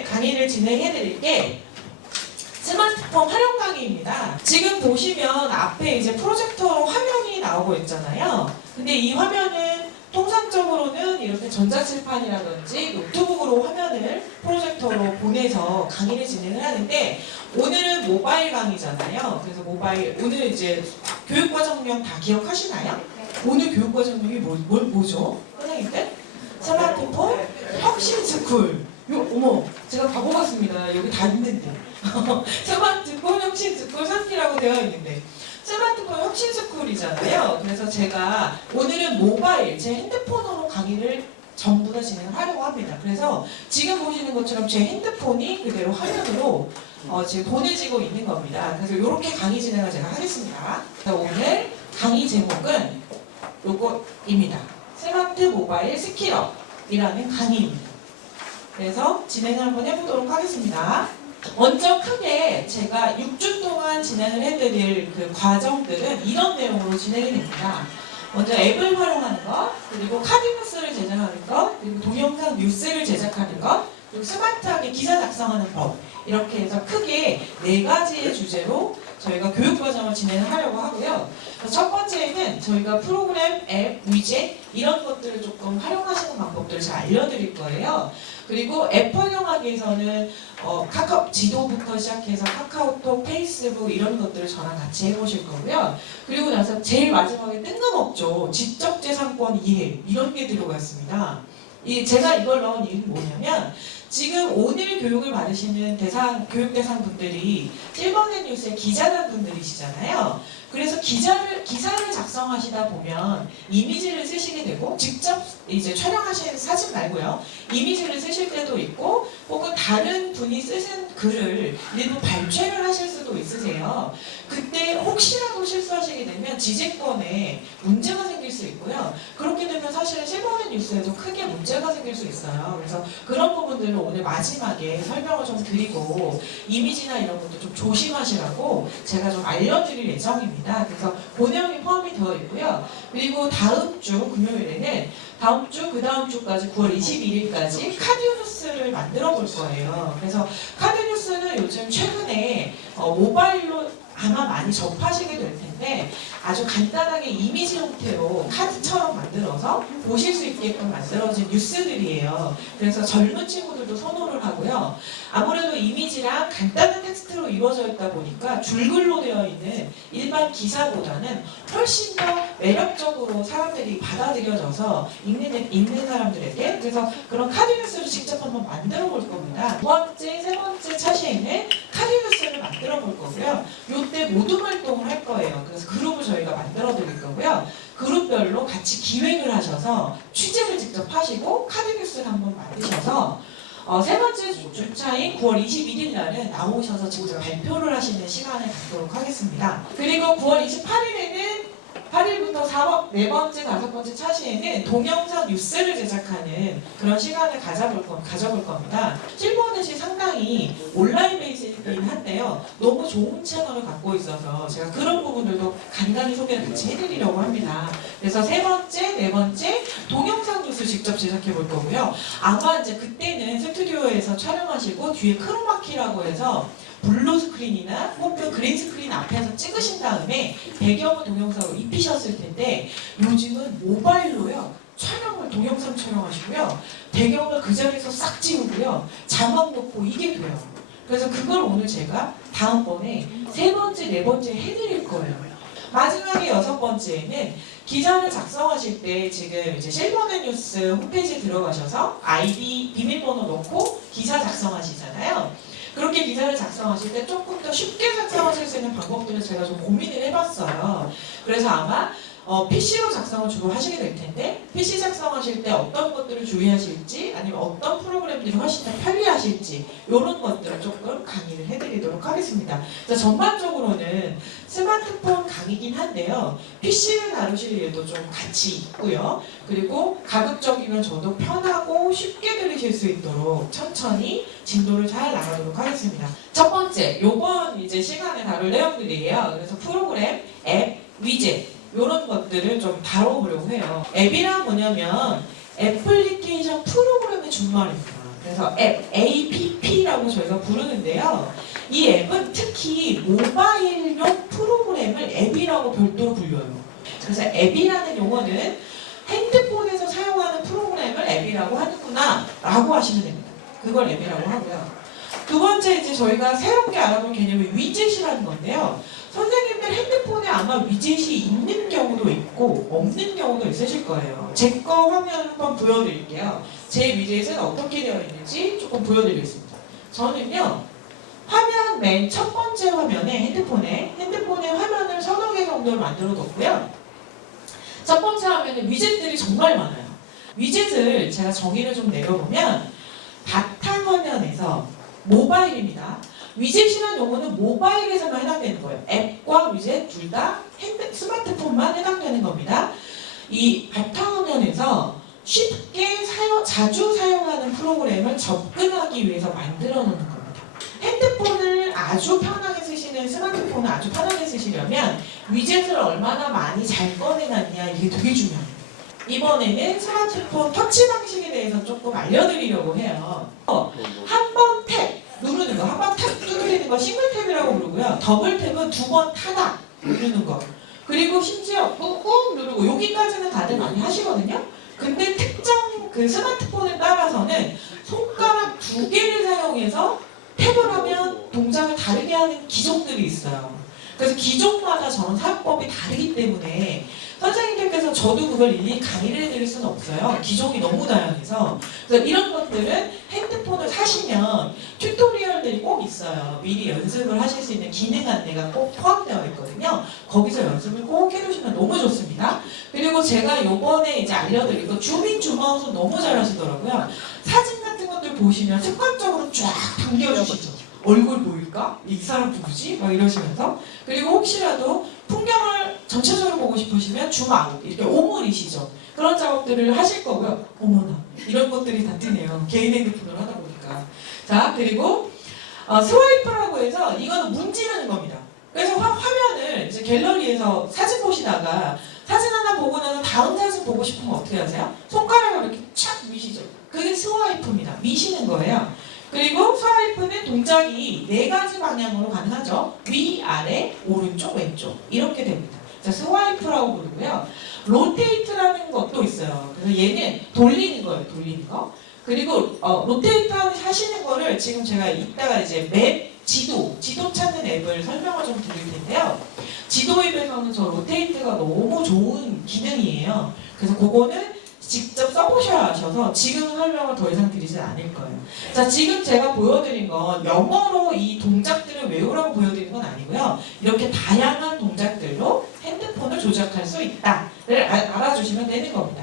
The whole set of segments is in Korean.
오늘 강의를 진행해 드릴 게 스마트폰 활용 강의입니다. 지금 보시면 앞에 이제 프로젝터로 화면이 나오고 있잖아요. 근데 이 화면은 통상적으로는 이렇게 전자칠판이라든지 노트북으로 화면을 프로젝터로 보내서 강의를 진행을 하는데 오늘은 모바일 강의잖아요. 그래서 모바일, 오늘 이제 교육과정명 다 기억하시나요? 오늘 교육과정명이 뭐죠? 선생님들? 스마트폰 혁신스쿨. 어머, 제가 바보 같습니다. 여기 다 있는데. 스마트폰 혁신스쿨 3기라고 되어 있는데. 스마트폰 혁신스쿨이잖아요. 그래서 제가 오늘은 모바일, 제 핸드폰으로 강의를 전부 다 진행을 하려고 합니다. 그래서 지금 보시는 것처럼 제 핸드폰이 그대로 화면으로 지금 보내지고 있는 겁니다. 그래서 이렇게 강의 진행을 제가 하겠습니다. 오늘 강의 제목은 요거입니다. 스마트 모바일 스킬업이라는 강의입니다. 그래서 진행을 한번 해보도록 하겠습니다. 먼저 크게 제가 6주 동안 진행을 해드릴 그 과정들은 이런 내용으로 진행이 됩니다. 먼저 앱을 활용하는 것, 그리고 카드뉴스를 제작하는 것, 그리고 동영상 뉴스를 제작하는 것, 그리고 스마트하게 기사 작성하는 법, 이렇게 해서 크게 4가지의 주제로 저희가 교육과정을 진행을 하려고 하고요. 첫 번째는 저희가 프로그램, 앱, 위젯 이런 것들을 조금 활용하시는 방법들을 잘 알려드릴 거예요. 그리고 앱 활용하기 위해서는 카카오 지도부터 시작해서 카카오톡, 페이스북 이런 것들을 저랑 같이 해보실 거고요. 그리고 나서 제일 마지막에 뜬금없죠. 지적재산권 이해 이런 게 들어가 있습니다. 제가 이걸 넣은 이유는 뭐냐면 지금 오늘 교육을 받으시는 교육 대상 분들이 실버넷 뉴스의 기자단 분들이시잖아요. 그래서 기사를 작성하시다 보면 이미지를 쓰시게 되고 직접 이제 촬영하신 사진 말고요. 이미지를 쓰실 때도 있고 혹은 다른 분이 쓰신 글을 일부 발췌를 하실 수도 있으세요. 그때 혹시라도 실수하시게 되면 지재권에 문제가 생길 수 있고요. 그렇게 되면 사실은 실버넷 뉴스에도 크게 문제가 생길 수 있어요. 그래서 그런 부분들을 오늘 마지막에 설명을 좀 드리고 이미지나 이런 것도 좀 조심하시라고 제가 좀 알려드릴 예정입니다. 그래서 그 내용이 포함이 되어 있고요. 그리고 다음 주 금요일에는 다음 주, 그 다음 주까지 9월 21일까지 카드뉴스를 만들어 볼 거예요. 그래서 카드뉴스는 요즘 최근에 모바일로 아마 많이 접하시게 될 텐데 아주 간단하게 이미지 형태로 카드처럼 만들어서 보실 수 있게끔 만들어진 뉴스들이에요. 그래서 젊은 친구들도 선호를 하고요. 아무래도 이미지랑 간단한 텍스트로 이루어져 있다 보니까 줄글로 되어 있는 일반 기사보다는 훨씬 더 매력적으로 사람들이 받아들여져서 읽는 사람들에게 그래서 그런 카드뉴스를 직접 한번 만들어 볼 겁니다. 두 번째, 세 번째 차시에는 카드뉴스를 만들어 볼 거고요. 요때 모둠 활동을 할 거예요. 그래서 그룹을 저희가 만들어 드릴 거고요. 그룹별로 같이 기획을 하셔서 취재를 직접 하시고 카드뉴스를 한번 만드셔서 세 번째 주차인 9월 21일 날은 나오셔서 직접 발표를 하시는 시간을 갖도록 하겠습니다. 그리고 9월 28일에는 8일부터 4번째, 5번째 차시에는 동영상 뉴스를 제작하는 그런 시간을 가져볼 겁니다. 실버넷이 상당히 온라인 베이스이긴 한데요. 너무 좋은 채널을 갖고 있어서 제가 그런 부분들도 간단히 소개를 같이 해드리려고 합니다. 그래서 3번째, 4번째 동영상 뉴스 직접 제작해 볼 거고요. 아마 이제 그때는 스튜디오에서 촬영하시고 뒤에 크로마키라고 해서 블루 스크린이나 혹은 그린 스크린 앞에서 찍으신 다음에 배경을 동영상으로 입히셨을 텐데 요즘은 모바일로요 촬영을 동영상 촬영하시고요 배경을 그 자리에서 싹 지우고요 자막 넣고 이게 돼요. 그래서 그걸 오늘 제가 다음번에 3번째, 4번째 해드릴 거예요. 마지막에 6번째에는 기사를 작성하실 때 지금 이제 실버넷 뉴스 홈페이지에 들어가셔서 아이디 비밀번호 넣고 기사 작성하시잖아요. 그렇게 기사를 작성하실 때 조금 더 쉽게 작성하실 수 있는 방법들을 제가 좀 고민을 해봤어요. 그래서 아마 PC로 작성을 주로 하시게 될 텐데 PC 작성하실 때 어떤 것들을 주의하실지 아니면 어떤 프로그램들이 훨씬 더 편리하실지 이런 것들을 조금 강의를 해드리도록 하겠습니다. 그래서 전반적으로는 스마트폰 강의긴 한데요. PC를 다루실 일도 좀 같이 있고요. 그리고 가급적이면 저도 편하고 쉽게 들으실 수 있도록 천천히 진도를 잘 나가도록 하겠습니다. 첫 번째, 요번 이제 시간에 다룰 내용들이에요. 그래서 프로그램, 앱, 위젯 이런 것들을 좀 다뤄보려고 해요. 앱이란 뭐냐면 애플리케이션 프로그램의 준말입니다. 그래서 앱, APP라고 저희가 부르는데요. 이 앱은 특히 모바일용 프로그램을 앱이라고 별도로 불려요. 그래서 앱이라는 용어는 핸드폰에서 사용하는 프로그램을 앱이라고 하는구나 라고 하시면 됩니다. 그걸 앱이라고 하고요. 두 번째 이제 저희가 새롭게 알아볼 개념이 위젯이라는 건데요. 선생님들 핸드폰에 아마 위젯이 있는 경우도 있고 없는 경우도 있으실 거예요. 제 거 화면 한번 보여드릴게요. 제 위젯은 어떻게 되어 있는지 조금 보여드리겠습니다. 저는요. 화면 맨 첫 번째 화면에 핸드폰에 화면을 서너 개 정도를 만들어 뒀고요. 첫 번째 화면에 위젯들이 정말 많아요. 위젯을 제가 정의를 좀 내려보면 바탕화면에서 모바일입니다. 위젯이라는 용어는 모바일에서만 해당되는 거예요. 앱과 위젯 둘 다 스마트폰만 해당되는 겁니다. 이 바탕화면에서 쉽게 자주 사용하는 프로그램을 접근하기 위해서 만들어 놓는 겁니다. 핸드폰을 아주 편하게 쓰시는 스마트폰을 아주 편하게 쓰시려면 위젯을 얼마나 많이 잘 꺼내놨냐 이게 되게 중요합니다. 이번에는 스마트폰 터치 방식에 대해서 조금 알려드리려고 해요. 한 번 탭 누르는 거, 한 번 탭 누르는 거 싱글 탭이라고 부르고요. 더블 탭은 두 번 타다 누르는 거. 그리고 심지어 꾹꾹 누르고 여기까지는 다들 많이 하시거든요. 근데 특정 그 스마트폰에 따라서는 손가락 두 개를 사용해서 탭을 하면 동작을 다르게 하는 기종들이 있어요. 그래서 기종마다 저런 사용법이 다르기 때문에 선생님들께서 저도 그걸 일일이 강의를 해드릴 수는 없어요. 기종이 너무 다양해서. 그래서 이런 것들은 핸드폰을 사시면 튜토리얼들이 꼭 있어요. 미리 연습을 하실 수 있는 기능 안내가 꼭 포함되어 있거든요. 거기서 연습을 꼭 해두시면 너무 좋습니다. 그리고 제가 요번에 이제 알려드릴 거 주민 줌아웃은 너무 잘하시더라고요. 사진 같은 것들 보시면 습관적으로 쫙 당겨주시죠. 얼굴 보일까? 이 사람 누구지? 막 이러시면서. 그리고 혹시라도 풍경을 전체적으로 보고 싶으시면 줌아웃 이렇게 오므리시죠. 그런 작업들을 하실 거고요. 어머나 이런 것들이 다 뜨네요. 개인 핸드폰으로 하다 보니까. 자 그리고 스와이프라고 해서 이거는 문지르는 겁니다. 그래서 화면을 이제 갤러리에서 사진 보시다가 사진 하나 보고 나서 다음 사진 보고 싶으면 어떻게 하세요? 손가락을 이렇게 촥 미시죠. 그게 스와이프입니다. 미시는 거예요. 그리고 스와이프는 동작이 네 가지 방향으로 가능하죠. 위, 아래, 오른쪽, 왼쪽 이렇게 됩니다. 자, 스와이프라고 부르고요. 로테이트라는 것도 있어요. 그래서 얘는 돌리는 거예요. 돌리는 거. 그리고 로테이트 하시는 거를 지금 제가 이따가 이제 맵, 지도 찾는 앱을 설명을 좀 드릴 텐데요. 지도 앱에서는 저 로테이트가 너무 좋은 기능이에요. 그래서 그거는 직접 써보셔야 하셔서 지금 설명을 더 이상 드리진 않을 거예요. 자, 지금 제가 보여드린 건 영어로 이 동작들을 외우라고 보여드린 건 아니고요. 이렇게 다양한 동작들로 핸드폰을 조작할 수 있다를 알아주시면 되는 겁니다.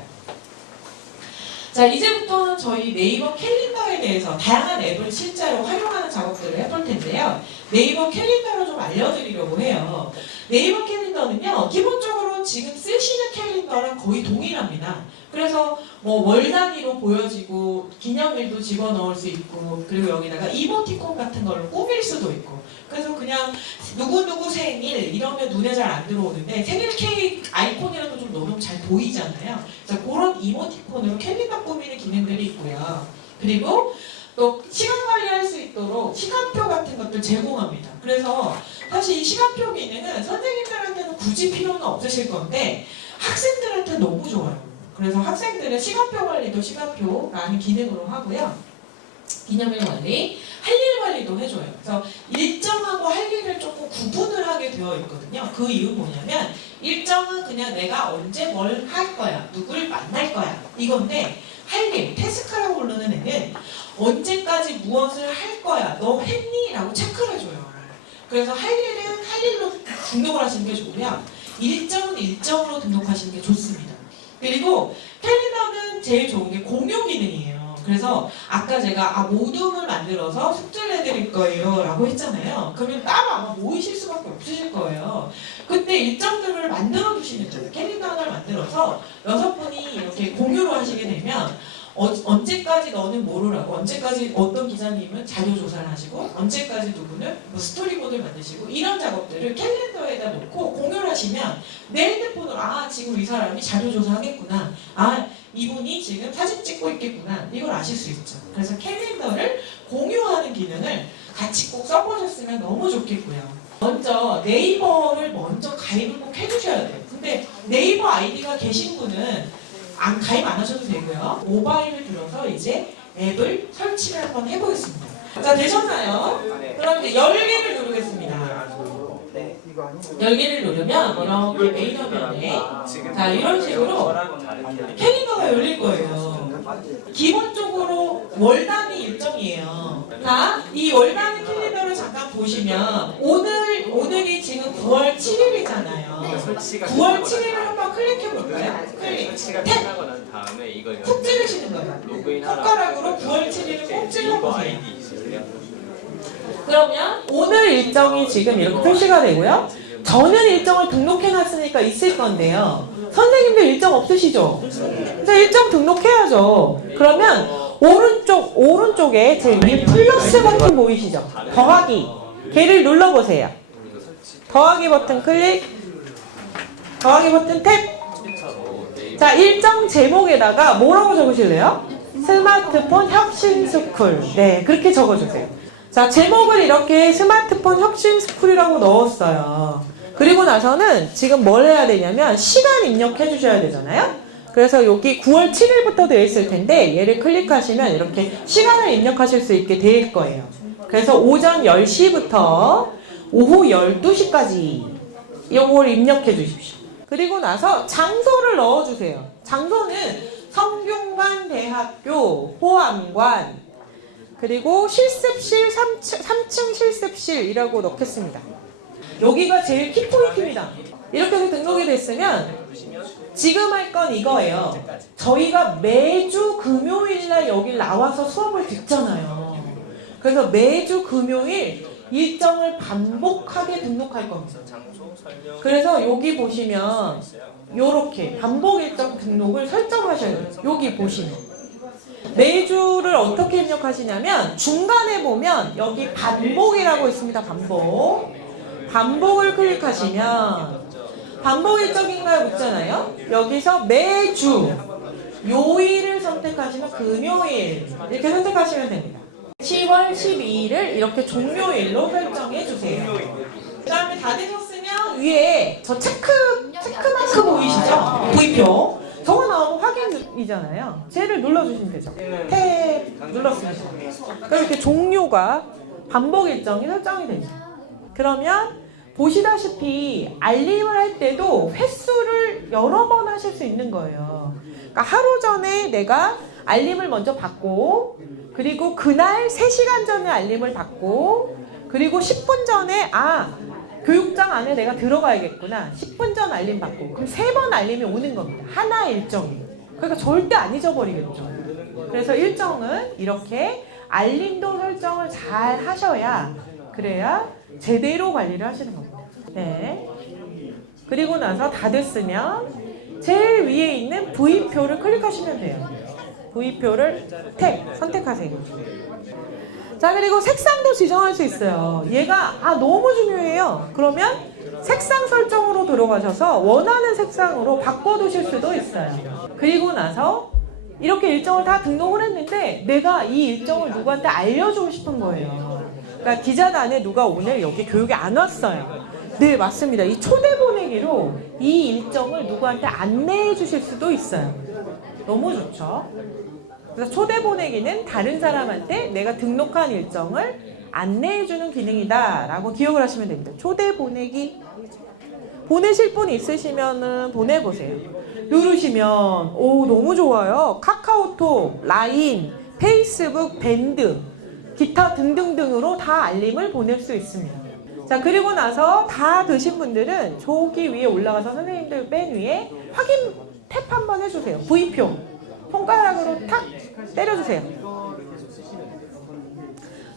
자, 이제부터는 저희 네이버 캘린더에 대해서 다양한 앱을 실제로 활용하는 작업들을 해볼 텐데요. 네이버 캘린더를 좀 알려드리려고 해요. 네이버 캘린더는요, 기본적으로 지금 쓰시는 캘린더랑 거의 동일합니다. 그래서 뭐 월 단위로 보여지고 기념일도 집어넣을 수 있고 그리고 여기다가 이모티콘 같은 걸 꾸밀 수도 있고 그래서 그냥 누구누구 생일 이러면 눈에 잘 안 들어오는데 생일 케이크 아이콘이라도 좀 넣으면 잘 보이잖아요. 그래서 그런 이모티콘으로 캘린더 꾸미는 기능들이 있고요. 그리고 또 시간 관리할 수 있도록 시간표 같은 것들 제공합니다. 그래서 사실 이 시간표 기능은 선생님들한테는 굳이 필요는 없으실 건데 학생들한테 너무 좋아요. 그래서 학생들은 시간표 관리도 시간표라는 기능으로 하고요. 기념일 관리, 할 일 관리도 해줘요. 그래서 일정하고 할 일을 조금 구분을 하게 되어 있거든요. 그 이유는 뭐냐면 일정은 그냥 내가 언제 뭘 할 거야, 누굴 만날 거야 이건데 할 일, 태스크라고 부르는 애는 언제까지 무엇을 할 거야, 너 했니? 라고 체크를 해줘요. 그래서 할 일은 할 일로 등록을 하시는 게 좋고요. 일정은 일정으로 등록하시는 게 좋습니다. 그리고 캘린더는 제일 좋은 게 공유 기능이에요. 그래서 아까 제가 모둠을 만들어서 숙제를 해드릴 거예요 라고 했잖아요. 그러면 따로 아마 모이실 수밖에 없으실 거예요. 그때 일정들을 만들어 두시면 돼요. 캘린더 하나를 만들어서 6분이 이렇게 공유로 하시게 되면 언제까지 너는 모르라고, 언제까지 어떤 기자님은 자료 조사를 하시고, 언제까지 누구는 뭐 스토리보드를 만드시고, 이런 작업들을 캘린더에다 놓고 공유를 하시면 내 핸드폰으로 지금 이 사람이 자료 조사하겠구나, 이분이 지금 사진 찍고 있겠구나, 이걸 아실 수 있죠. 그래서 캘린더를 공유하는 기능을 같이 꼭 써보셨으면 너무 좋겠고요. 먼저 네이버를 먼저 가입을 꼭 해주셔야 돼요. 근데 네이버 아이디가 계신 분은 가입 안 하셔도 되고요. 모바일을 들어서 이제 앱을 설치를 한번 해보겠습니다. 자, 되셨나요? 그럼 이제 열기를 누르겠습니다. 열기를 누르면 이렇게 메인 화면에 자, 이런 식으로 캘린더가 열릴 거예요. 기본적으로 월 단위 일정이에요. 자, 이 월 단위 캘린더를 잠깐 보시면 오늘이 지금 9월 7일이잖아요. 9월 7일을 한번 클릭해 볼까요? 클릭. 탭. 콕 찌르시는 거예요. 손가락으로 9월 7일을 콕 찔러보세요. 그러면 오늘 일정이 지금 이렇게 표시가 되고요. 저는 일정을 등록해놨으니까 있을 건데요. 선생님들 일정 없으시죠? 자, 일정 등록해야죠. 그러면 오른쪽에 제일 위에 플러스 버튼 보이시죠? 더하기. 걔를 눌러보세요. 더하기 버튼 클릭. 더하기 버튼 탭. 자, 일정 제목에다가 뭐라고 적으실래요? 스마트폰 혁신 스쿨. 네, 그렇게 적어주세요. 자, 제목을 이렇게 스마트폰 혁신 스쿨이라고 넣었어요. 그리고 나서는 지금 뭘 해야 되냐면 시간 입력해 주셔야 되잖아요. 그래서 여기 9월 7일부터 되어 있을 텐데 얘를 클릭하시면 이렇게 시간을 입력하실 수 있게 될 거예요. 그래서 오전 10시부터 오후 12시까지 이걸 입력해 주십시오. 그리고 나서 장소를 넣어주세요. 장소는 성균관 대학교 호암관 그리고 실습실 3층 실습실이라고 넣겠습니다. 여기가 제일 키포인트입니다. 이렇게 해서 등록이 됐으면 지금 할 건 이거예요. 저희가 매주 금요일날 여기 나와서 수업을 듣잖아요. 그래서 매주 금요일 일정을 반복하게 등록할 겁니다. 그래서 여기 보시면 이렇게 반복 일정 등록을 설정하셔야 돼요. 여기 보시면 매주를 어떻게 입력하시냐면 중간에 보면 여기 반복이라고 있습니다. 반복을 클릭하시면 반복 일정인가요? 묻잖아요. 여기서 매주 요일을 선택하시면 금요일 이렇게 선택하시면 됩니다. 10월 12일을 이렇게 종료일로 설정해 주세요. 그 다음에 다 되셨으면 위에 저 체크마크 보이시죠? V표. 저거 나오면 확인이잖아요. 쟤를 눌러주시면 되죠. 탭 눌렀습니다. 그럼 이렇게 종료가 반복 일정이 설정이 됩니다. 그러면 보시다시피 알림을 할 때도 횟수를 여러 번 하실 수 있는 거예요. 그러니까 하루 전에 내가 알림을 먼저 받고 그리고 그날 3시간 전에 알림을 받고 그리고 10분 전에 교육장 안에 내가 들어가야겠구나. 10분 전 알림 받고 그럼 3번 알림이 오는 겁니다. 하나 일정이. 그러니까 절대 안 잊어버리겠죠. 그래서 일정은 이렇게 알림도 설정을 잘 하셔야 그래야 제대로 관리를 하시는 겁니다. 네. 그리고 나서 다 됐으면 제일 위에 있는 V표를 클릭하시면 돼요. V표를 탭 선택하세요. 자, 그리고 색상도 지정할 수 있어요. 얘가 너무 중요해요. 그러면 색상 설정으로 들어가셔서 원하는 색상으로 바꿔두실 수도 있어요. 그리고 나서 이렇게 일정을 다 등록을 했는데 내가 이 일정을 누구한테 알려주고 싶은 거예요. 그러니까 기자단에 누가 오늘 여기 교육에 안 왔어요. 네, 맞습니다. 이 초대 보내기로 이 일정을 누구한테 안내해 주실 수도 있어요. 너무 좋죠? 그래서 초대 보내기는 다른 사람한테 내가 등록한 일정을 안내해 주는 기능이다 라고 기억을 하시면 됩니다. 초대 보내기. 보내실 분 있으시면은 보내보세요. 누르시면 너무 좋아요. 카카오톡, 라인, 페이스북, 밴드 기타 등등등으로 다 알림을 보낼 수 있습니다. 자, 그리고 나서 다 되신 분들은 저기 위에 올라가서 선생님들 맨 위에 확인 탭 한번 해주세요. V표. 손가락으로 탁 때려주세요.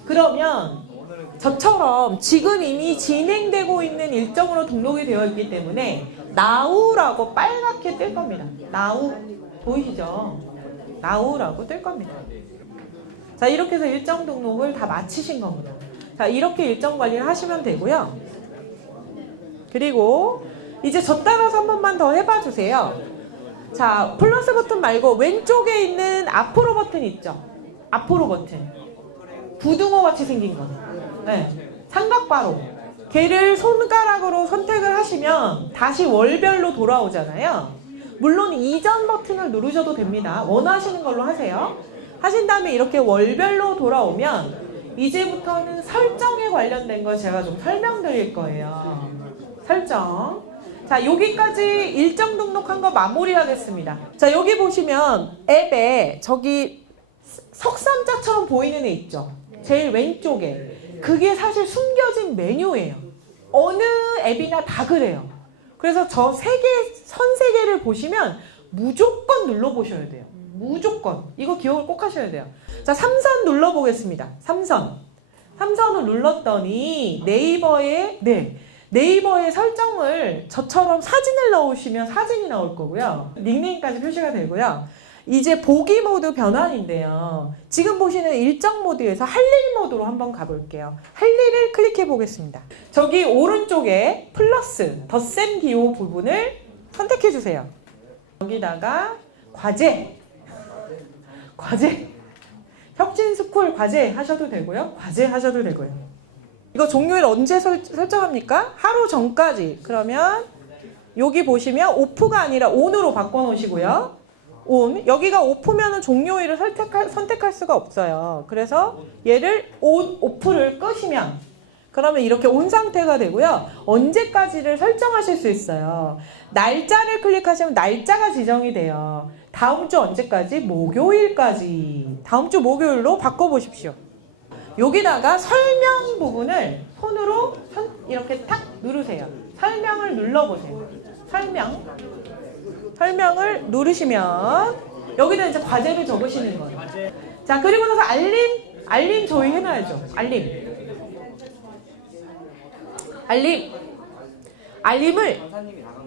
그러면 저처럼 지금 이미 진행되고 있는 일정으로 등록이 되어 있기 때문에 Now라고 빨갛게 뜰 겁니다. Now 보이시죠? now라고 뜰 겁니다. 자, 이렇게 해서 일정 등록을 다 마치신 겁니다. 자, 이렇게 일정 관리를 하시면 되고요. 그리고 이제 저 따라서 한 번만 더 해봐 주세요. 자, 플러스 버튼 말고 왼쪽에 있는 앞으로 버튼 있죠? 앞으로 버튼. 부등호 같이 생긴 거. 네. 삼각바로. 걔를 손가락으로 선택을 하시면 다시 월별로 돌아오잖아요. 물론 이전 버튼을 누르셔도 됩니다. 원하시는 걸로 하세요. 하신 다음에 이렇게 월별로 돌아오면 이제부터는 설정에 관련된 걸 제가 좀 설명드릴 거예요. 설정. 자, 여기까지 일정 등록한 거 마무리하겠습니다. 자, 여기 보시면 앱에 저기 석삼자처럼 보이는 애 있죠? 제일 왼쪽에. 그게 사실 숨겨진 메뉴예요. 어느 앱이나 다 그래요. 그래서 저 선 세 개를 보시면 무조건 눌러보셔야 돼요. 무조건. 이거 기억을 꼭 하셔야 돼요. 자, 3선 눌러보겠습니다. 3선. 3선을 눌렀더니 네이버에 설정을 저처럼 사진을 넣으시면 사진이 나올 거고요. 닉네임까지 표시가 되고요. 이제 보기 모드 변환인데요. 지금 보시는 일정 모드에서 할 일 모드로 한번 가볼게요. 할 일을 클릭해 보겠습니다. 저기 오른쪽에 플러스 덧셈 기호 부분을 선택해 주세요. 여기다가 과제 혁진스쿨 과제 하셔도 되고요. 과제 하셔도 되고요. 이거 종료일 언제 설정합니까? 하루 전까지. 그러면 여기 보시면 오프가 아니라 온으로 바꿔놓으시고요. 온. 여기가 오프면은 종료일을 선택할 수가 없어요. 그래서 얘를 오프를 끄시면 그러면 이렇게 온 상태가 되고요. 언제까지를 설정하실 수 있어요. 날짜를 클릭하시면 날짜가 지정이 돼요. 다음 주 언제까지? 목요일까지. 다음 주 목요일로 바꿔보십시오. 여기다가 설명 부분을 손으로 이렇게 탁 누르세요. 설명을 눌러보세요. 설명을 누르시면 여기다 이제 과제를 적으시는 거예요. 자, 그리고 나서 알림 조이 해놔야죠. 알림을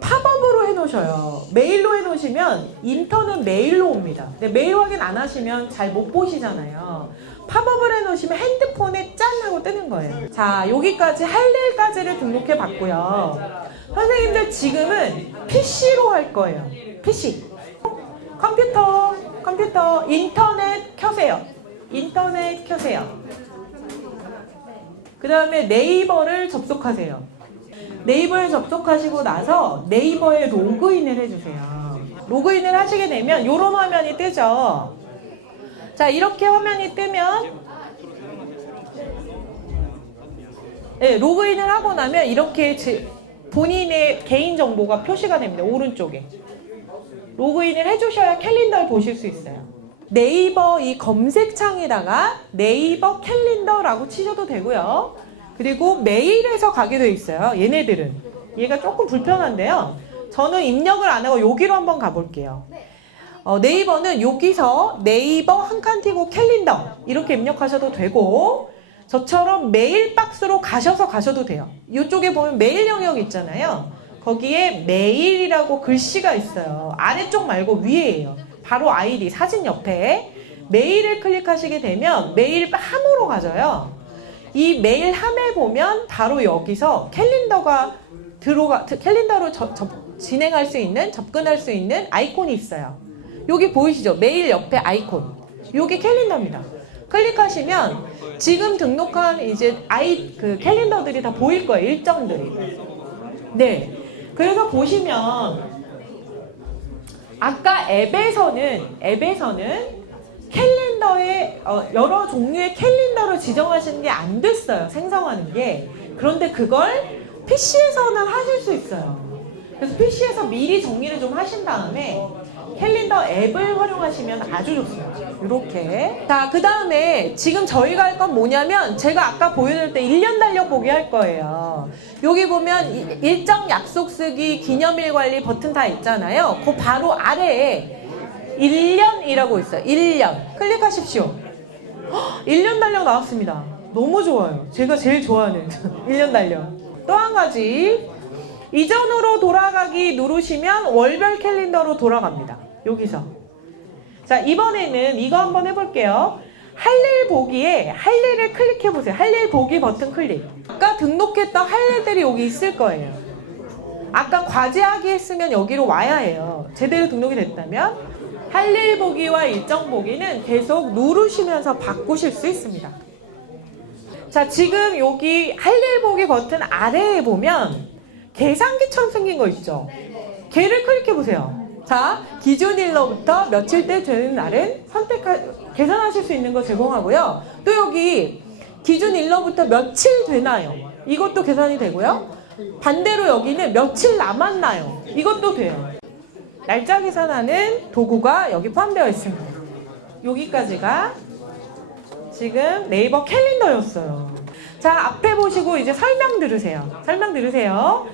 팝업으로 해놓으셔요. 메일로 해놓으시면 인턴은 메일로 옵니다. 근데 메일 확인 안 하시면 잘 못 보시잖아요. 팝업을 해놓으시면 핸드폰에 짠 하고 뜨는 거예요. 자, 여기까지 할 일까지를 등록해 봤고요. 선생님들 지금은 PC로 할 거예요. PC. 컴퓨터, 인터넷 켜세요. 그 다음에 네이버를 접속하세요. 네이버에 접속하시고 나서 네이버에 로그인을 해주세요. 로그인을 하시게 되면 이런 화면이 뜨죠. 자, 이렇게 화면이 뜨면 네, 로그인을 하고 나면 이렇게 본인의 개인정보가 표시가 됩니다. 오른쪽에. 로그인을 해주셔야 캘린더를 보실 수 있어요. 네이버 이 검색창에다가 네이버 캘린더라고 치셔도 되고요. 그리고 메일에서 가게 돼 있어요. 얘네들은. 얘가 조금 불편한데요. 저는 입력을 안 하고 여기로 한번 가볼게요. 네이버는 여기서 네이버 한 칸 띄고 캘린더 이렇게 입력하셔도 되고 저처럼 메일 박스로 가셔도 돼요. 이쪽에 보면 메일 영역 있잖아요. 거기에 메일이라고 글씨가 있어요. 아래쪽 말고 위에예요. 바로 아이디 사진 옆에 메일을 클릭하시게 되면 메일 함으로 가져요. 이 메일 함에 보면 바로 여기서 캘린더로 진행할 수 있는, 접근할 수 있는 아이콘이 있어요. 여기 보이시죠? 메일 옆에 아이콘. 여기 캘린더입니다. 클릭하시면 지금 등록한 이제 캘린더들이 다 보일 거예요. 일정들이. 네. 그래서 보시면 아까 앱에서는 캘린더에 여러 종류의 캘린더를 지정하시는 게 안 됐어요. 생성하는 게. 그런데 그걸 PC에서는 하실 수 있어요. 그래서 PC에서 미리 정리를 좀 하신 다음에 캘린더 앱을 활용하시면 아주 좋습니다. 이렇게. 자, 그 다음에 지금 저희가 할 건 뭐냐면 제가 아까 보여드릴 때 1년 달력보기 할 거예요. 여기 보면 일정 약속 쓰기, 기념일 관리 버튼 다 있잖아요. 그 바로 아래에 1년이라고 있어요. 1년. 클릭하십시오. 1년 달력 나왔습니다. 너무 좋아요. 제가 제일 좋아하는 1년 달력. 또 한 가지. 이전으로 돌아가기 누르시면 월별 캘린더로 돌아갑니다. 여기서. 자, 이번에는 이거 한번 해볼게요. 할 일 보기에 할 일을 클릭해보세요. 할 일 보기 버튼 클릭. 아까 등록했던 할 일들이 여기 있을 거예요. 아까 과제하기 했으면 여기로 와야 해요. 제대로 등록이 됐다면 할 일 보기와 일정 보기는 계속 누르시면서 바꾸실 수 있습니다. 자, 지금 여기 할 일 보기 버튼 아래에 보면 계산기처럼 생긴 거 있죠? 걔를 클릭해보세요. 자, 기준일로부터 며칠째 되는 날은 계산하실 수 있는 거 제공하고요. 또 여기 기준일로부터 며칠 되나요? 이것도 계산이 되고요. 반대로 여기는 며칠 남았나요? 이것도 돼요. 날짜 계산하는 도구가 여기 포함되어 있습니다. 여기까지가 지금 네이버 캘린더였어요. 자, 앞에 보시고 이제 설명 들으세요. 설명 들으세요.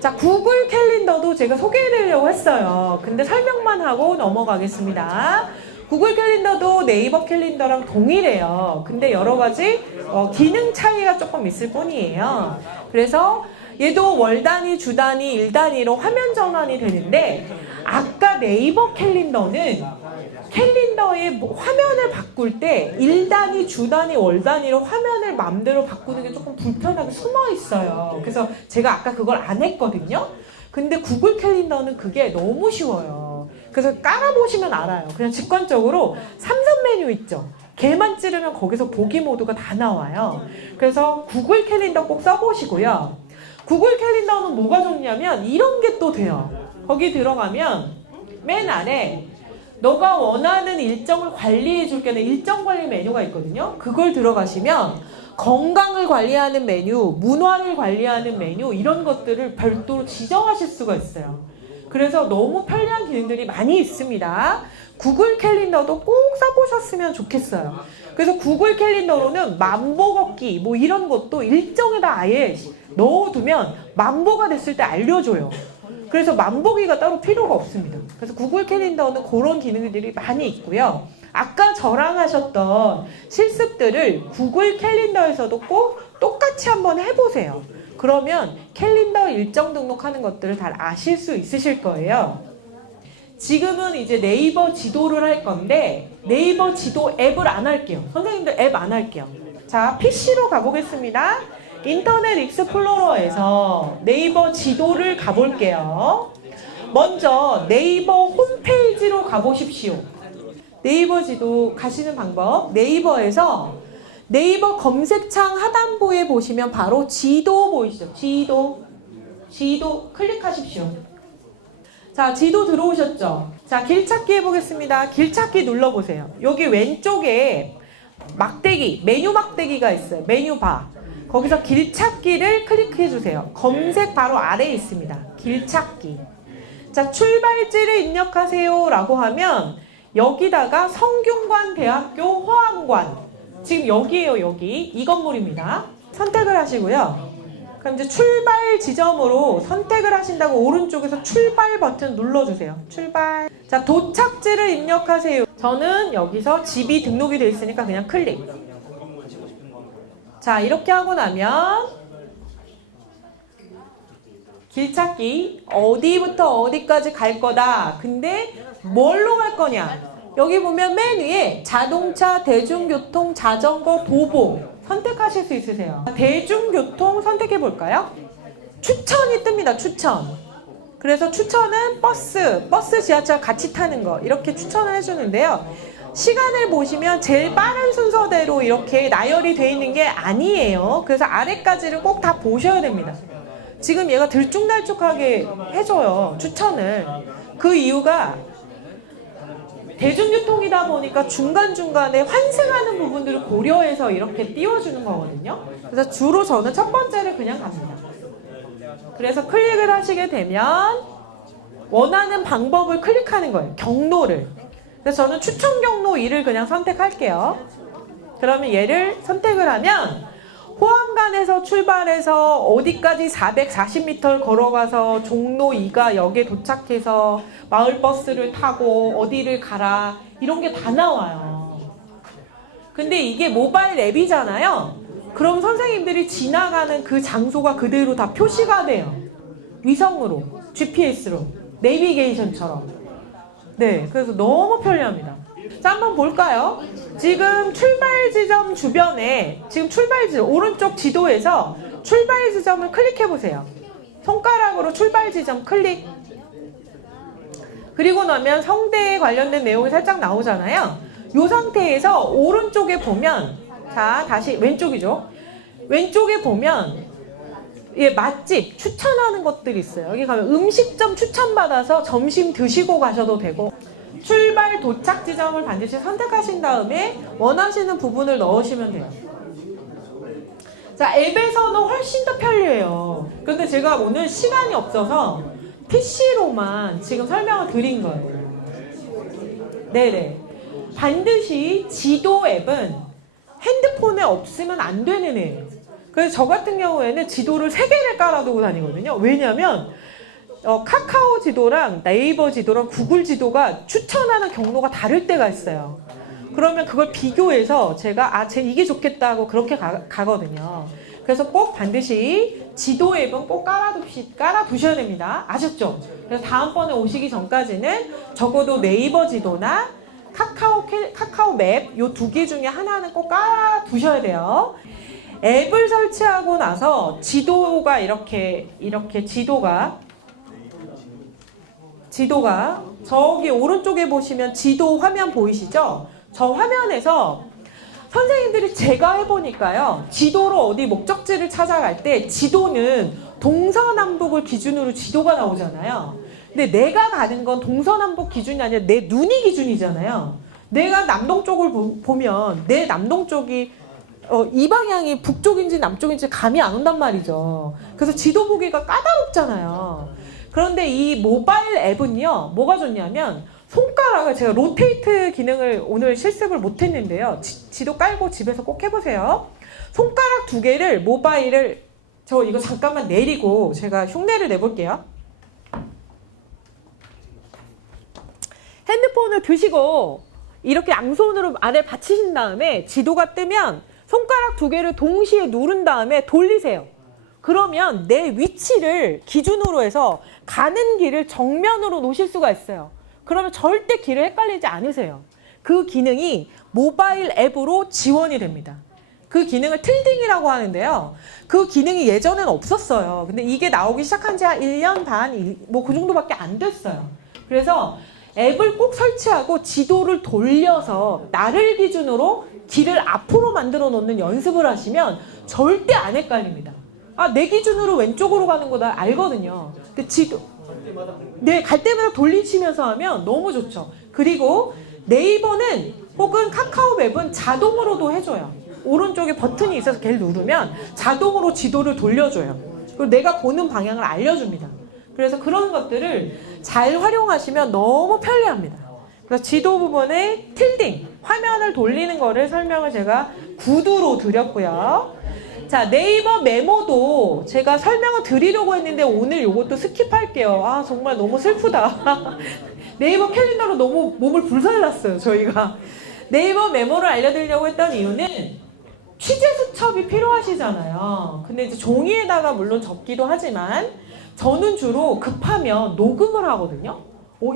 자, 구글 캘린더도 제가 소개해드리려고 했어요. 근데 설명만 하고 넘어가겠습니다. 구글 캘린더도 네이버 캘린더랑 동일해요. 근데 여러 가지 기능 차이가 조금 있을 뿐이에요. 그래서 얘도 월 단위, 주 단위, 일 단위로 화면 전환이 되는데 아까 네이버 캘린더는 캘린더의 화면을 바꿀 때 일 단위, 주 단위, 월 단위로 화면을 마음대로 바꾸는 게 조금 불편하게 숨어 있어요. 그래서 제가 아까 그걸 안 했거든요. 근데 구글 캘린더는 그게 너무 쉬워요. 그래서 깔아보시면 알아요. 그냥 직관적으로 삼선 메뉴 있죠? 걔만 찌르면 거기서 보기 모드가 다 나와요. 그래서 구글 캘린더 꼭 써보시고요. 구글 캘린더는 뭐가 좋냐면 이런 게 또 돼요. 거기 들어가면 맨 아래 너가 원하는 일정을 관리해 줄 게는 일정 관리 메뉴가 있거든요. 그걸 들어가시면 건강을 관리하는 메뉴, 문화를 관리하는 메뉴 이런 것들을 별도로 지정하실 수가 있어요. 그래서 너무 편리한 기능들이 많이 있습니다. 구글 캘린더도 꼭 써보셨으면 좋겠어요. 그래서 구글 캘린더로는 만보 걷기 뭐 이런 것도 일정에다 아예 넣어두면 만보가 됐을 때 알려줘요. 그래서 만보기가 따로 필요가 없습니다. 그래서 구글 캘린더는 그런 기능들이 많이 있고요. 아까 저랑 하셨던 실습들을 구글 캘린더에서도 꼭 똑같이 한번 해보세요. 그러면 캘린더 일정 등록하는 것들을 다 아실 수 있으실 거예요. 지금은 이제 네이버 지도를 할 건데 네이버 지도 앱을 안 할게요. 선생님들 앱 안 할게요. 자, PC로 가보겠습니다. 인터넷 익스플로러에서 네이버 지도를 가볼게요. 먼저 네이버 홈페이지로 가보십시오. 네이버 지도 가시는 방법, 네이버에서 네이버 검색창 하단부에 보시면 바로 지도 보이시죠? 지도 클릭하십시오. 자, 지도 들어오셨죠? 자, 길찾기 해보겠습니다. 길찾기 눌러보세요. 여기 왼쪽에 막대기, 메뉴 막대기가 있어요. 메뉴바. 거기서 길찾기를 클릭해주세요. 검색 바로 아래에 있습니다. 길찾기. 자, 출발지를 입력하세요 라고 하면 여기다가 성균관대학교 호암관. 지금 여기에요, 여기. 이 건물입니다. 선택을 하시고요. 그럼 이제 출발 지점으로 선택을 하신다고 오른쪽에서 출발 버튼 눌러주세요. 출발. 자, 도착지를 입력하세요. 저는 여기서 집이 등록이 되어 있으니까 그냥 클릭. 자, 이렇게 하고 나면 길찾기 어디부터 어디까지 갈 거다. 근데 뭘로 갈 거냐? 여기 보면 맨 위에 자동차, 대중교통, 자전거, 도보 선택하실 수 있으세요. 대중교통 선택해 볼까요? 추천이 뜹니다. 추천. 그래서 추천은 버스, 지하철 같이 타는 거 이렇게 추천을 해주는데요. 시간을 보시면 제일 빠른 순서대로 이렇게 나열이 되어 있는 게 아니에요. 그래서 아래까지를 꼭 다 보셔야 됩니다. 지금 얘가 들쭉날쭉하게 해줘요. 추천을. 그 이유가 대중교통이다 보니까 중간중간에 환승하는 부분들을 고려해서 이렇게 띄워주는 거거든요. 그래서 주로 저는 첫 번째를 그냥 갑니다. 그래서 클릭을 하시게 되면 원하는 방법을 클릭하는 거예요. 경로를. 그래서 저는 추천 경로 2를 그냥 선택할게요. 그러면 얘를 선택을 하면 호암관에서 출발해서 어디까지 440m를 걸어가서 종로 2가 역에 도착해서 마을버스를 타고 어디를 가라 이런 게 다 나와요. 근데 이게 모바일 앱이잖아요. 그럼 선생님들이 지나가는 그 장소가 그대로 다 표시가 돼요. 위성으로, GPS로, 내비게이션처럼. 네, 그래서 너무 편리합니다. 자, 한번 볼까요? 지금 출발 지점 주변에, 지금 출발 지점, 오른쪽 지도에서 출발 지점을 클릭해 보세요. 손가락으로 출발 지점 클릭. 그리고 나면 성대에 관련된 내용이 살짝 나오잖아요. 이 상태에서 오른쪽에 보면, 자, 다시 왼쪽이죠. 왼쪽에 보면, 예, 맛집 추천하는 것들이 있어요. 여기 가면 음식점 추천받아서 점심 드시고 가셔도 되고, 출발 도착 지점을 반드시 선택하신 다음에 원하시는 부분을 넣으시면 돼요. 자, 앱에서는 훨씬 더 편리해요. 근데 제가 오늘 시간이 없어서 PC로만 지금 설명을 드린 거예요. 네네. 반드시 지도 앱은 핸드폰에 없으면 안 되는 애예요. 그래서 저 같은 경우에는 지도를 3개를 깔아두고 다니거든요. 왜냐면 카카오 지도랑 네이버 지도랑 구글 지도가 추천하는 경로가 다를 때가 있어요. 그러면 그걸 비교해서 제가 이게 좋겠다 하고 그렇게 가거든요. 그래서 꼭 반드시 지도 앱은 꼭 깔아두셔야 됩니다. 아셨죠? 그래서 다음번에 오시기 전까지는 적어도 네이버 지도나 카카오 맵 요 2개 중에 하나는 꼭 깔아두셔야 돼요. 앱을 설치하고 나서 지도가 이렇게 지도가 저기 오른쪽에 보시면 지도 화면 보이시죠? 저 화면에서 선생님들이 제가 해보니까요. 지도로 어디 목적지를 찾아갈 때 지도는 동서남북을 기준으로 지도가 나오잖아요. 근데 내가 가는 건 동서남북 기준이 아니라 내 눈이 기준이잖아요. 내가 남동 쪽을 보면 내 남동 쪽이 이 방향이 북쪽인지 남쪽인지 감이 안 온단 말이죠. 그래서 지도 보기가 까다롭잖아요. 그런데 이 모바일 앱은요, 뭐가 좋냐면 손가락을, 제가 로테이트 기능을 오늘 실습을 못했는데요. 지도 깔고 집에서 꼭 해보세요. 손가락 2개를 모바일을, 저 이거 잠깐만 내리고 제가 흉내를 내볼게요. 핸드폰을 드시고 이렇게 양손으로 아래 받치신 다음에 지도가 뜨면 손가락 2개를 동시에 누른 다음에 돌리세요. 그러면 내 위치를 기준으로 해서 가는 길을 정면으로 놓으실 수가 있어요. 그러면 절대 길을 헷갈리지 않으세요. 그 기능이 모바일 앱으로 지원이 됩니다. 그 기능을 틸딩이라고 하는데요. 그 기능이 예전에는 없었어요. 근데 이게 나오기 시작한 지 한 1년 반, 뭐 그 정도밖에 안 됐어요. 그래서 앱을 꼭 설치하고 지도를 돌려서 나를 기준으로 길을 앞으로 만들어 놓는 연습을 하시면 절대 안 헷갈립니다. 내 기준으로 왼쪽으로 가는 거 나 알거든요. 근데 네, 갈 때마다 돌리시면서 하면 너무 좋죠. 그리고 네이버는 혹은 카카오 맵은 자동으로도 해줘요. 오른쪽에 버튼이 있어서 걔를 누르면 자동으로 지도를 돌려줘요. 그리고 내가 보는 방향을 알려줍니다. 그래서 그런 것들을 잘 활용하시면 너무 편리합니다. 그래서 지도 부분에 틸딩, 화면을 돌리는 거를 설명을 제가 구두로 드렸고요. 자, 네이버 메모도 제가 설명을 드리려고 했는데 오늘 이것도 스킵할게요. 정말 너무 슬프다. 네이버 캘린더로 너무 몸을 불살랐어요, 저희가. 네이버 메모를 알려드리려고 했던 이유는 취재 수첩이 필요하시잖아요. 근데 이제 종이에다가 물론 적기도 하지만 저는 주로 급하면 녹음을 하거든요.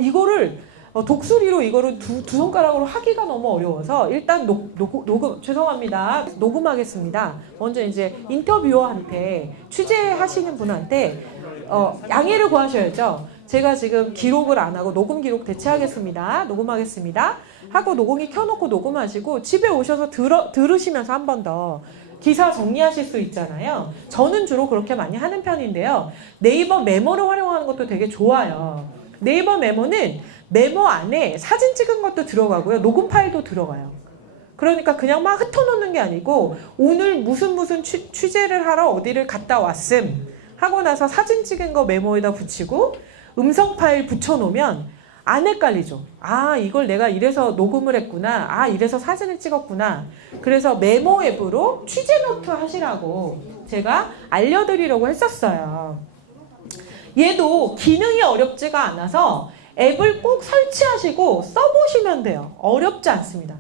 이거를 독수리로 이거를 두 손가락으로 하기가 너무 어려워서 일단 녹음, 죄송합니다. 녹음하겠습니다. 먼저 이제 인터뷰어한테, 취재하시는 분한테 양해를 구하셔야죠. 제가 지금 기록을 안 하고 녹음 기록 대체하겠습니다. 녹음하겠습니다. 하고 녹음기 켜놓고 녹음하시고 집에 오셔서 들으시면서 한 번 더 기사 정리하실 수 있잖아요. 저는 주로 그렇게 많이 하는 편인데요. 네이버 메모를 활용하는 것도 되게 좋아요. 네이버 메모는 메모 안에 사진 찍은 것도 들어가고요. 녹음 파일도 들어가요. 그러니까 그냥 막 흩어놓는 게 아니고 오늘 무슨 취재를 하러 어디를 갔다 왔음 하고 나서 사진 찍은 거 메모에다 붙이고 음성 파일 붙여놓으면 안 헷갈리죠. 이걸 내가 이래서 녹음을 했구나. 이래서 사진을 찍었구나. 그래서 메모 앱으로 취재 노트 하시라고 제가 알려드리려고 했었어요. 얘도 기능이 어렵지가 않아서 앱을 꼭 설치하시고 써보시면 돼요. 어렵지 않습니다.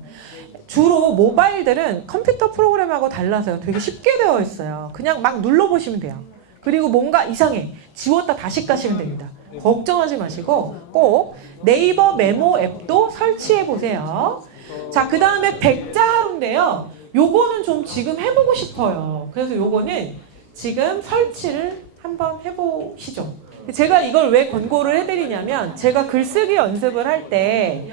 주로 모바일들은 컴퓨터 프로그램하고 달라서요. 되게 쉽게 되어 있어요. 그냥 막 눌러보시면 돼요. 그리고 뭔가 이상해. 지웠다 다시 까시면 됩니다. 걱정하지 마시고 꼭 네이버 메모 앱도 설치해 보세요. 자, 그 다음에 백자 하루인데요. 요거는 좀 지금 해보고 싶어요. 그래서 요거는 지금 설치를 한번 해보시죠. 제가 이걸 왜 권고를 해드리냐면 제가 글쓰기 연습을 할 때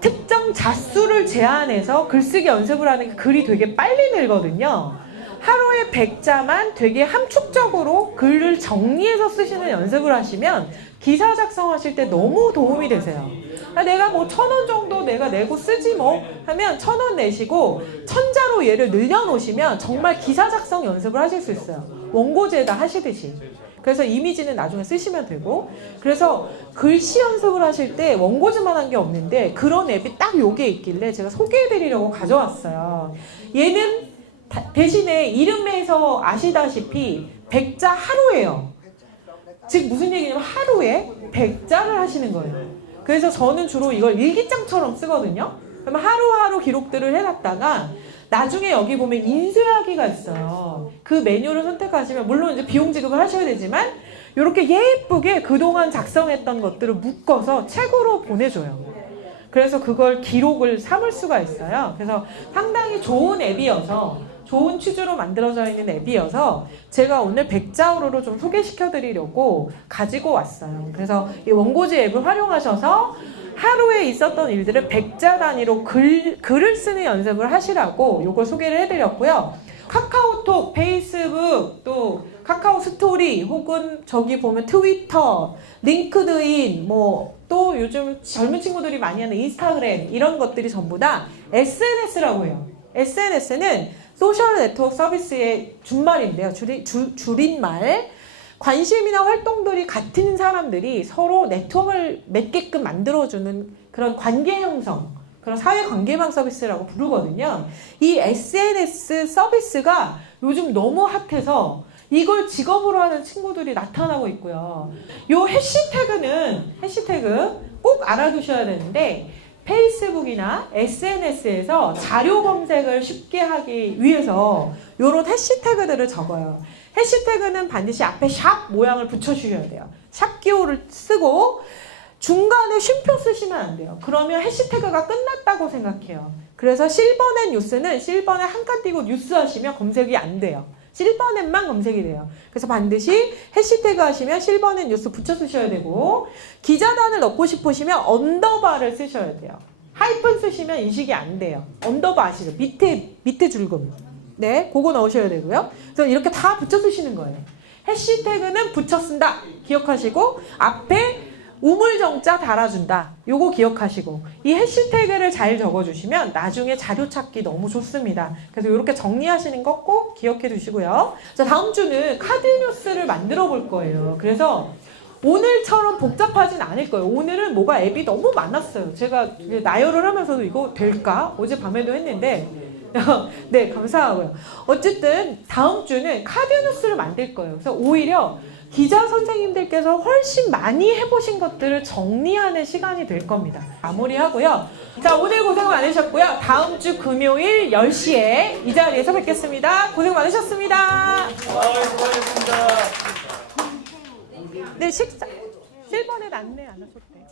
특정 자수를 제한해서 글쓰기 연습을 하는 게 글이 되게 빨리 늘거든요. 하루에 100자만 되게 함축적으로 글을 정리해서 쓰시는 연습을 하시면 기사 작성하실 때 너무 도움이 되세요. 내가 뭐 1,000원 정도 내가 내고 쓰지 뭐 하면 1,000원 내시고 1,000자로 얘를 늘려놓으시면 정말 기사 작성 연습을 하실 수 있어요. 원고지에다 하시듯이. 그래서 이미지는 나중에 쓰시면 되고, 그래서 글씨 연습을 하실 때 원고지만 한 게 없는데 그런 앱이 딱 요게 있길래 제가 소개해드리려고 가져왔어요. 얘는 대신에 이름에서 아시다시피 100자 하루예요. 즉 무슨 얘기냐면 하루에 100자를 하시는 거예요. 그래서 저는 주로 이걸 일기장처럼 쓰거든요. 그러면 하루하루 기록들을 해놨다가 나중에 여기 보면 인쇄하기가 있어요. 그 메뉴를 선택하시면 물론 이제 비용 지급을 하셔야 되지만 이렇게 예쁘게 그동안 작성했던 것들을 묶어서 책으로 보내줘요. 그래서 그걸 기록을 삼을 수가 있어요. 그래서 상당히 좋은 앱이어서 좋은 취지로 만들어져 있는 앱이어서 제가 오늘 백자우로로 좀 소개시켜 드리려고 가지고 왔어요. 그래서 이 원고지 앱을 활용하셔서 하루에 있었던 일들을 백자 단위로 글을 쓰는 연습을 하시라고 요걸 소개를 해드렸고요. 카카오톡, 페이스북, 또 카카오 스토리 혹은 저기 보면 트위터, 링크드인, 뭐 또 요즘 젊은 친구들이 많이 하는 인스타그램 이런 것들이 전부 다 SNS라고 해요. SNS는 소셜 네트워크 서비스의 준말인데요. 줄임말. 관심이나 활동들이 같은 사람들이 서로 네트워크를 맺게끔 만들어주는 그런 관계 형성, 그런 사회 관계망 서비스라고 부르거든요. 이 SNS 서비스가 요즘 너무 핫해서 이걸 직업으로 하는 친구들이 나타나고 있고요. 요 해시태그 꼭 알아두셔야 되는데 페이스북이나 SNS에서 자료 검색을 쉽게 하기 위해서 이런 해시태그들을 적어요. 해시태그는 반드시 앞에 샵 모양을 붙여주셔야 돼요. 샵 기호를 쓰고 중간에 쉼표 쓰시면 안 돼요. 그러면 해시태그가 끝났다고 생각해요. 그래서 실버넷 뉴스는 실버넷 한 칸 띄고 뉴스 하시면 검색이 안 돼요. 실버넷만 검색이 돼요. 그래서 반드시 해시태그 하시면 실버넷 뉴스 붙여 쓰셔야 되고, 기자단을 넣고 싶으시면 언더바를 쓰셔야 돼요. 하이픈 쓰시면 인식이 안 돼요. 언더바 아시죠? 밑에 줄금. 네, 그거 넣으셔야 되고요. 그래서 이렇게 다 붙여 쓰시는 거예요. 해시태그는 붙여 쓴다. 기억하시고, 앞에 우물정자 달아준다. 요거 기억하시고, 이 해시태그를 잘 적어주시면 나중에 자료 찾기 너무 좋습니다. 그래서 이렇게 정리하시는 거 꼭 기억해 두시고요. 자, 다음 주는 카드 뉴스를 만들어 볼 거예요. 그래서 오늘처럼 복잡하진 않을 거예요. 오늘은 뭐가 앱이 너무 많았어요. 제가 나열을 하면서도 이거 될까? 어젯밤에도 했는데 네, 감사하고요. 어쨌든 다음 주는 카드 뉴스를 만들 거예요. 그래서 오히려 기자 선생님들께서 훨씬 많이 해보신 것들을 정리하는 시간이 될 겁니다. 마무리하고요. 자, 오늘 고생 많으셨고요. 다음 주 금요일 10시에 이 자리에서 뵙겠습니다. 고생 많으셨습니다. 수고하셨습니다. 네, 식사. 실버넷 안내 안 하셨대요.